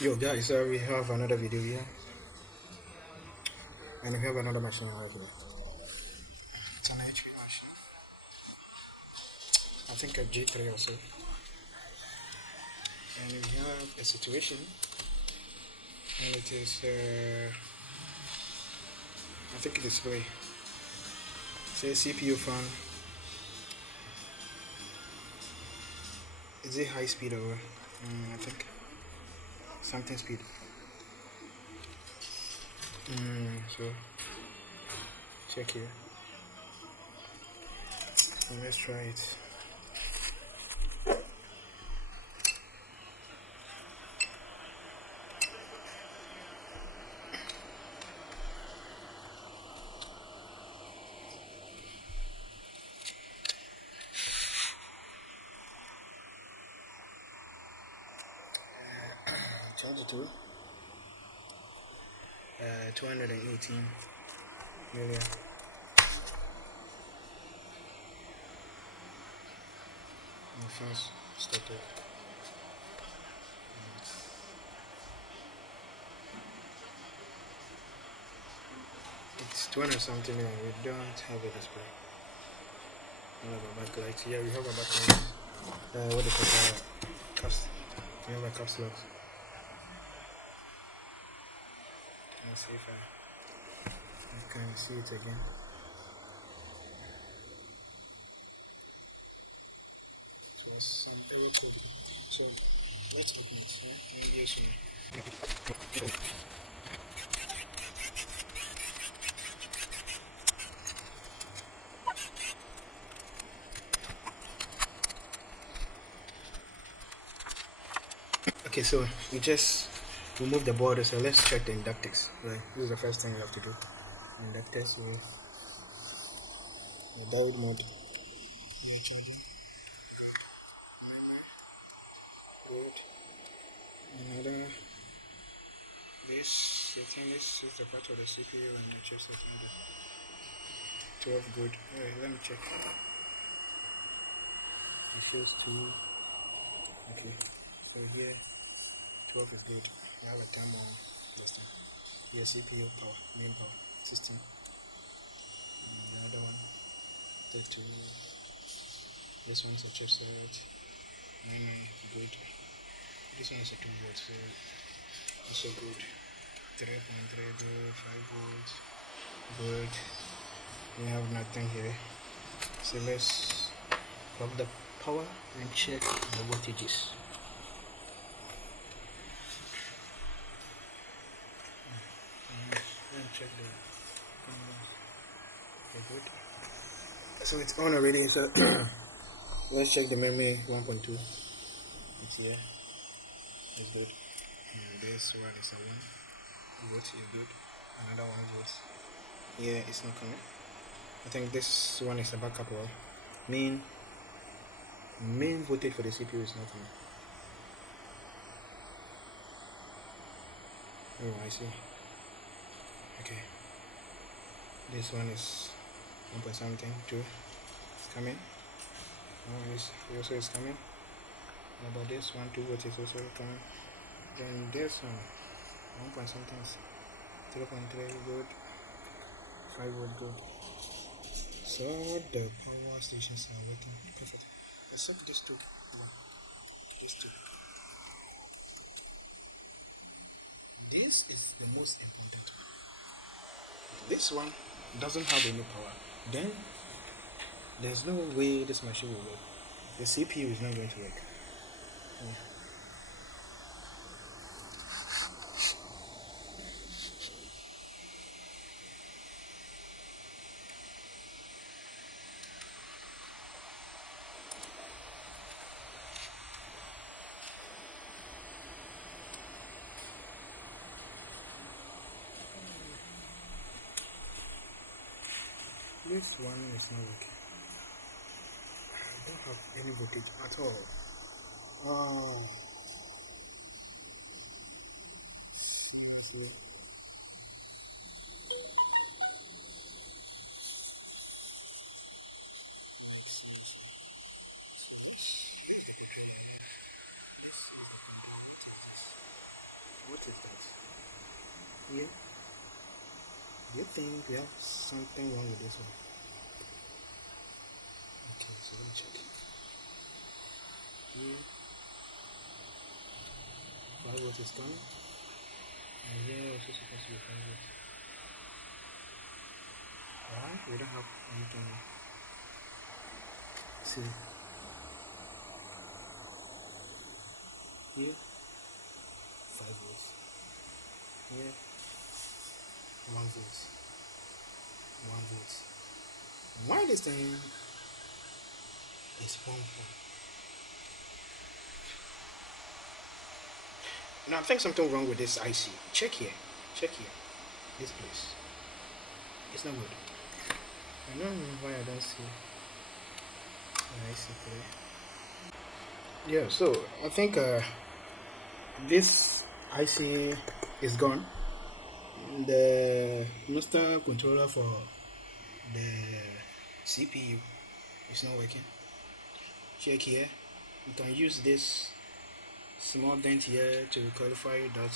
Yo guys, we have another video here, and we have another machine right here. It's an HP machine. I think a G3 or so. And we have a situation, and it is, I think display. Say CPU fan. Is it high speed or what? I think something speed. So check here. And let's try it. Charge it to 218 million. And first started. It's 200 something million. We don't have a display. We have a backlight. Yeah, we have a backlight. What do you call it? Caps. We have a caps lock. Let's see if I can see it again. Just some error code. So let's open it. Yeah, yes, okay, so we just remove the border. So let's check the inductance. Right, this is the first thing we have to do. Inductance with the diode mode. Another this, I think this is the part of the CPU and the chipset. 12 good. Alright, let me check. It shows 2. Okay, so here 12 is good. We have a time on listing. Here CPU power, main power, 16. And the other one, 32. This one's a chipset, memory, good. This one is a 2 volts, so also good. 3.3 good, 5 volts, good. We have nothing here. So let's plug the power and check the voltages. And check the okay, good. So it's on already. So let's check the memory 1.2. It's here. It's good. And this one is a 1 volt. Is good. Another 1 volt. Yeah, it's not coming. I think this one is a backup one. Main voltage for the CPU is not coming. Oh, I see. Okay. This one is 1 point something, 2. It's coming. Oh, this also is coming. What about this one? 2 volts is also coming. Then this one, 1 point something is 0.3 good. 5 volt good. So the power stations are working perfect. Except these two. Yeah. These two. This is the most important one. This one doesn't have any power. Then there's no way this machine will work. The CPU is not going to work. Yeah. This one is not working. I don't have any voltage at all. Oh. Seriously. What is that? Yeah. Do you think we have something wrong with this one? Okay, so let me check. Here, 5 volt is coming, and here also supposed to be 5 volt. Why? We don't have anything. See, here 5 volts, here 1 volt, 1 volt. Why this thing is 1 volt? Now I think something wrong with this IC. Check here, this place. It's not good. I don't know why I don't see an IC there. Yeah, so I think this IC is gone. The master controller for the CPU is not working. Check here. You can use this small dent here to qualify that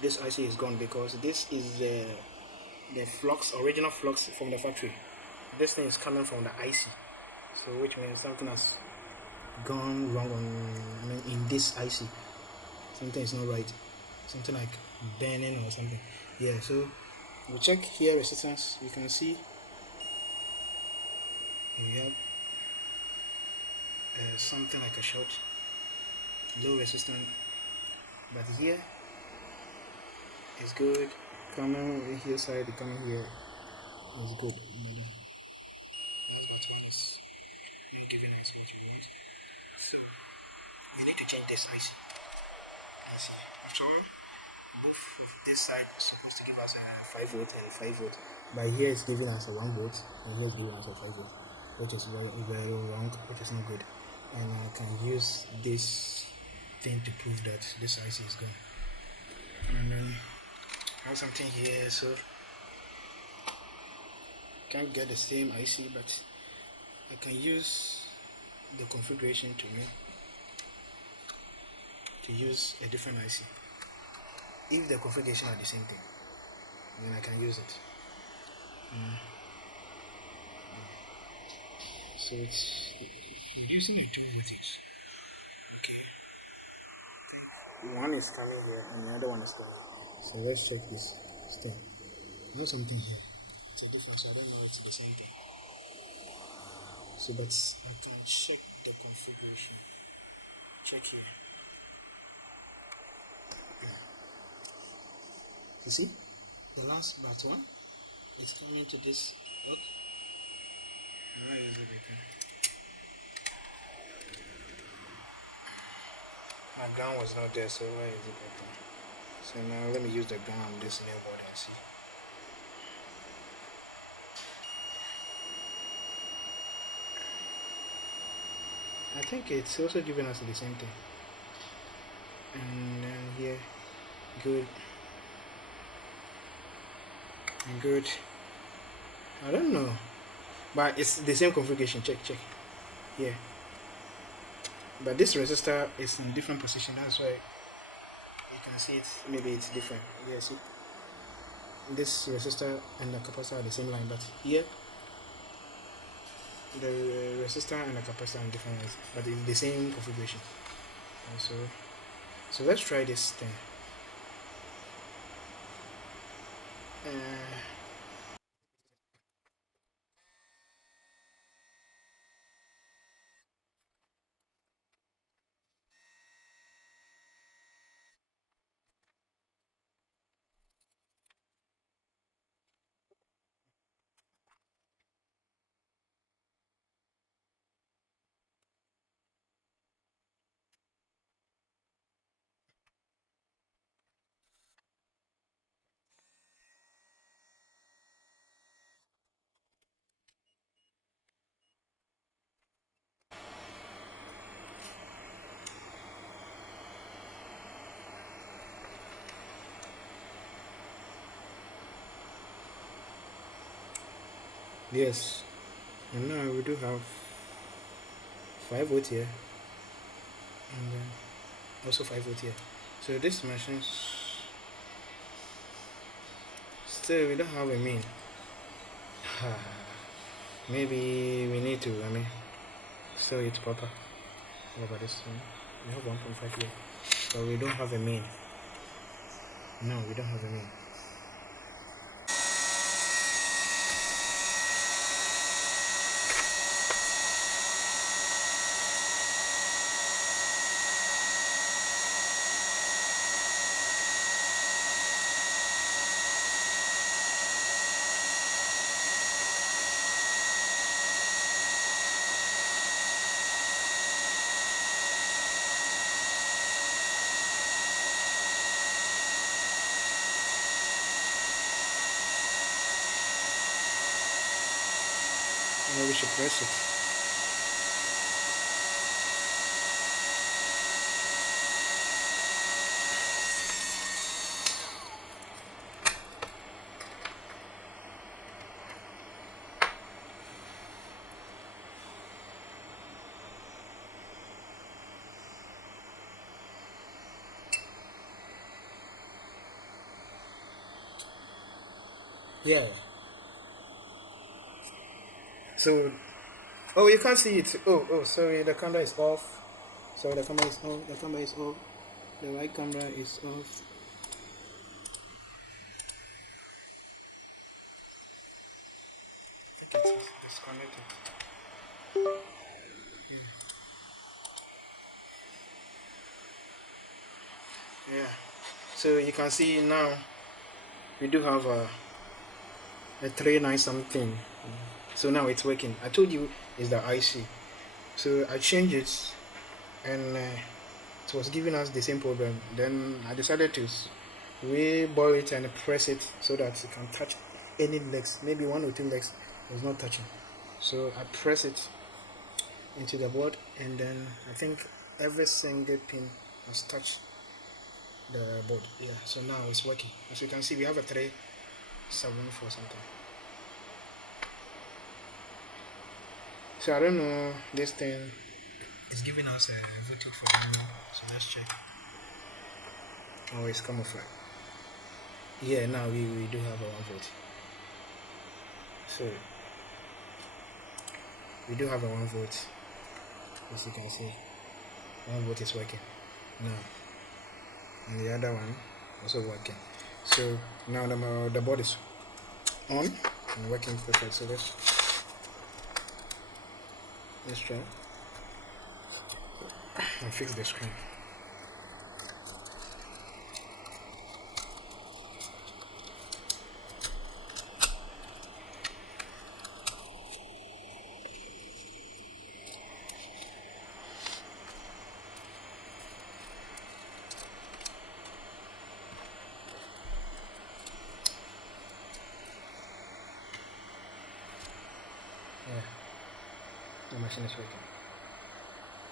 this IC is gone, because this is the flux, original flux from the factory. This thing is coming from the IC, so which means something has gone wrong in this IC. Something is not right. Something like burning or something. Yeah, so we check here resistance. You can see we have something like a short, low resistance, but here is good. Coming here side, coming here is good. So we need to change this IC. After all, both of this side is supposed to give us a 5 volt and 5 volt, but here it's giving us a 1 volt and here it's giving us a 5 volt, which is very wrong, which is not good. And I can use this thing to prove that this IC is gone. And then I have something here, so can't get the same IC, but I can use the configuration to use a different IC. If the configuration are the same thing, then I can use it. So it's reducing the 2 voltage. Okay. One is coming here and the other one is coming. So let's check this thing. There's something here. It's a difference, so I don't know it's the same thing. So but I can check the configuration. Check here. You see, the last but one is coming to this hook. Why is it better? My ground was not there, so why is it better? So now let me use the ground on this new board and see. I think it's also giving us the same thing. And then here, good. And good. I don't know, but it's the same configuration. Check. Yeah. But this resistor is in different position. That's why you can see it. Maybe it's different. Yeah, see. This resistor and the capacitor are the same line, but here the resistor and the capacitor are different lines, but it's the same configuration. And so let's try this thing. Yes, and now we do have 5 volt here, and then also 5 volt here. So this machine Still, we don't have a main. Maybe we need to, store it proper. What about this one? We have 1.5 here. But we don't have a main. No, we don't have a main. We should press it. Yeah. So, oh, you can't see it. Oh, sorry, the camera is off. Sorry, the camera is off. The camera is off. The right camera is off. I think it's disconnected. Yeah. So you can see now we do have a 39 something. So now it's working. I told you it's the IC. So I changed it and it was giving us the same problem. Then I decided to re-boil it and press it so that it can touch any legs. Maybe one or two legs was not touching. So I press it into the board and then I think every single pin has touched the board. Yeah, so now it's working. As you can see, we have a 374 something. So I don't know, this thing is giving us a voltage for the moon. So let's check. Oh, it's camouflage. Yeah, now we do have a 1 volt. So we do have a 1 volt. As you can see, 1 volt is working now, and the other one also working. So now the board is on and working perfect. So let's try and fix the screen. Yeah, the machine is working.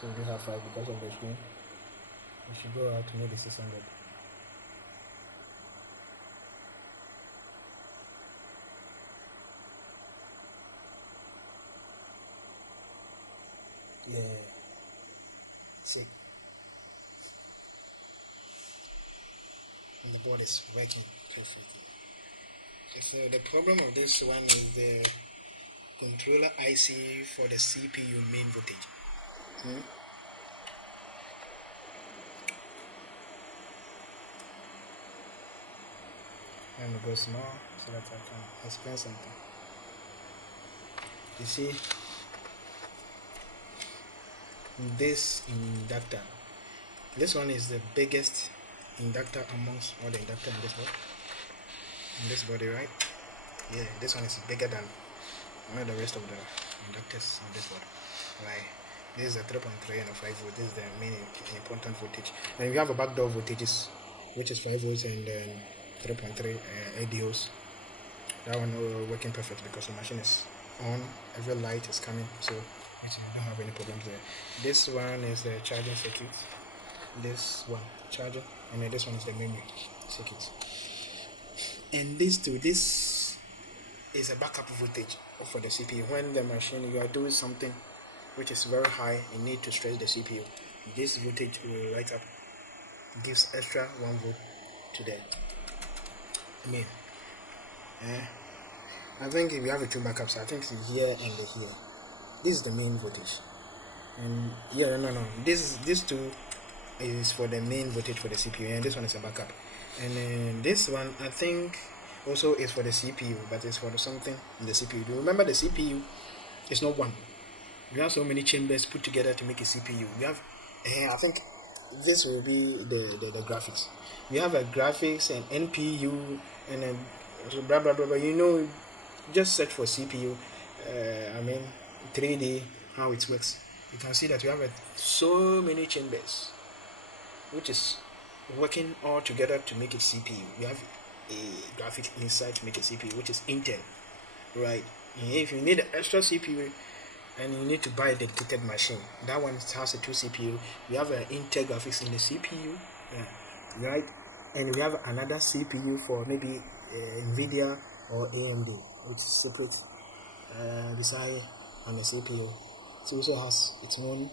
So we do have 5 because of the screen. We should go out to maybe 600. Yeah, see, and the board is working perfectly. So the problem of this one is the controller IC for the CPU main voltage. Let me go small so that I can explain something. You see, this inductor, this one is the biggest inductor amongst all the inductors in this board. In this body, right? Yeah, this one is bigger than all the rest of the inductors on this board. Right? This is a 3.3 and a 5 volt. This is the main important voltage. And we have a backdoor voltages, which is 5 volts and 3.3 ADOs. That one working perfect because the machine is on, every light is coming, so we don't have any problems there. This one is the charging circuit. This one charger, and then this one is the memory circuit. And these two, this is a backup voltage for the CPU. When the machine, you are doing something which is very high and need to stress the CPU, this voltage will light up, gives extra 1 volt to the main. I think if you have a two backups, I think here and here. This is the main voltage, and yeah, no. These two is for the main voltage for the CPU, and this one is a backup. And then this one I think also is for the CPU, but it's for something in the CPU. Do you remember the CPU is not one? You have so many chambers put together to make a CPU. We have, I think this will be the graphics. We have a graphics and NPU and then blah blah blah blah. You know, just search for CPU. 3D, how it works. You can see that we have so many chambers, which is working all together to make a CPU. We have a graphic inside to make a CPU, which is Intel, right? And if you need an extra CPU and you need to buy a dedicated machine, that one has a 2 CPU. We have an Intel graphics in the CPU, right? And we have another CPU for maybe NVIDIA or AMD, which is separate beside on the CPU. So it also has its own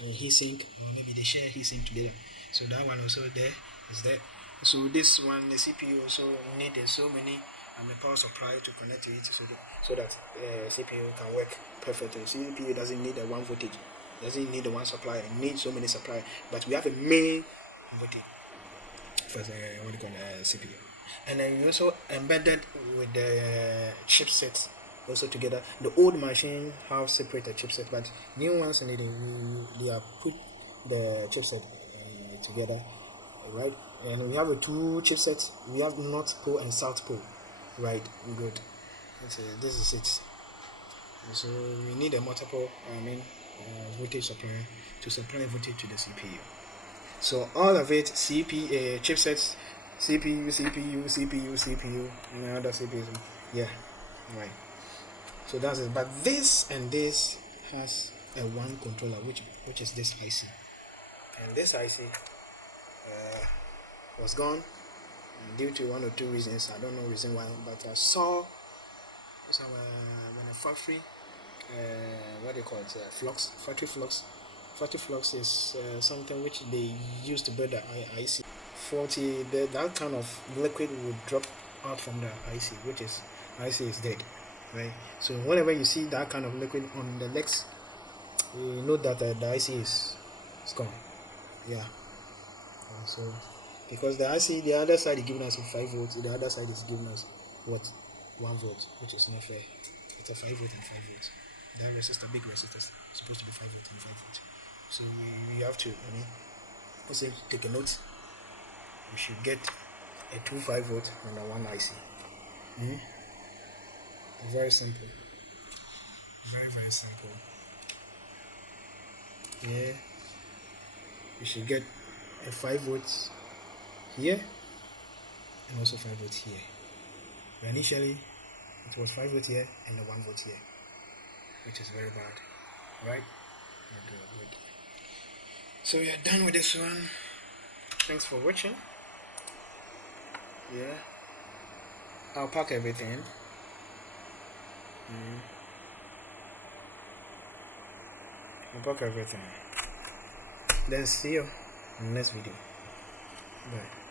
heatsink, or maybe they share heatsink together. So that one also there is there. So this one, the CPU also needed so many power supply to connect to it, so that CPU can work perfectly. CPU doesn't need a one voltage, doesn't need a one supply, it needs so many supply. But we have a main voltage for the CPU, and then we also embedded with the chipset also together. The old machine have separated chipset, but new ones they are put the chipset together, right? And we have a 2 chipsets. We have North Pole and South Pole, right? Good. This is it. So we need a multiple voltage supply to supply voltage to the CPU. So all of it, chipsets, CPU, and other CPUs. Yeah, right. So that's it. But this and this has a one controller, which is this IC, and this IC was gone due to 1 or 2 reasons. I don't know reason why, but I saw some when a factory, what do you call it, flux, factory flux. Factory flux is something which they use to build the IC. That kind of liquid would drop out from the IC, which is IC is dead, right? So whenever you see that kind of liquid on the legs, you know that the IC is gone. Yeah. So because the IC, the other side is giving us 5 volts, the other side is giving us what, 1 volt, which is not fair. It's a 5 volt and 5 volts. That resistor, big resistor, is supposed to be 5 volt and 5 volt. So we have to, let's say, take a note. We should get a 2 5 volt and a 1 IC. Very simple. Very simple. Yeah. We should get a 5 volts here and also 5 volts here. But initially it was 5 volts here and a 1 volt here, which is very bad, right? Good. So we are done with this one. Thanks for watching. Yeah, I'll pack everything. I'll pack everything. Then see you in the next video. Bye.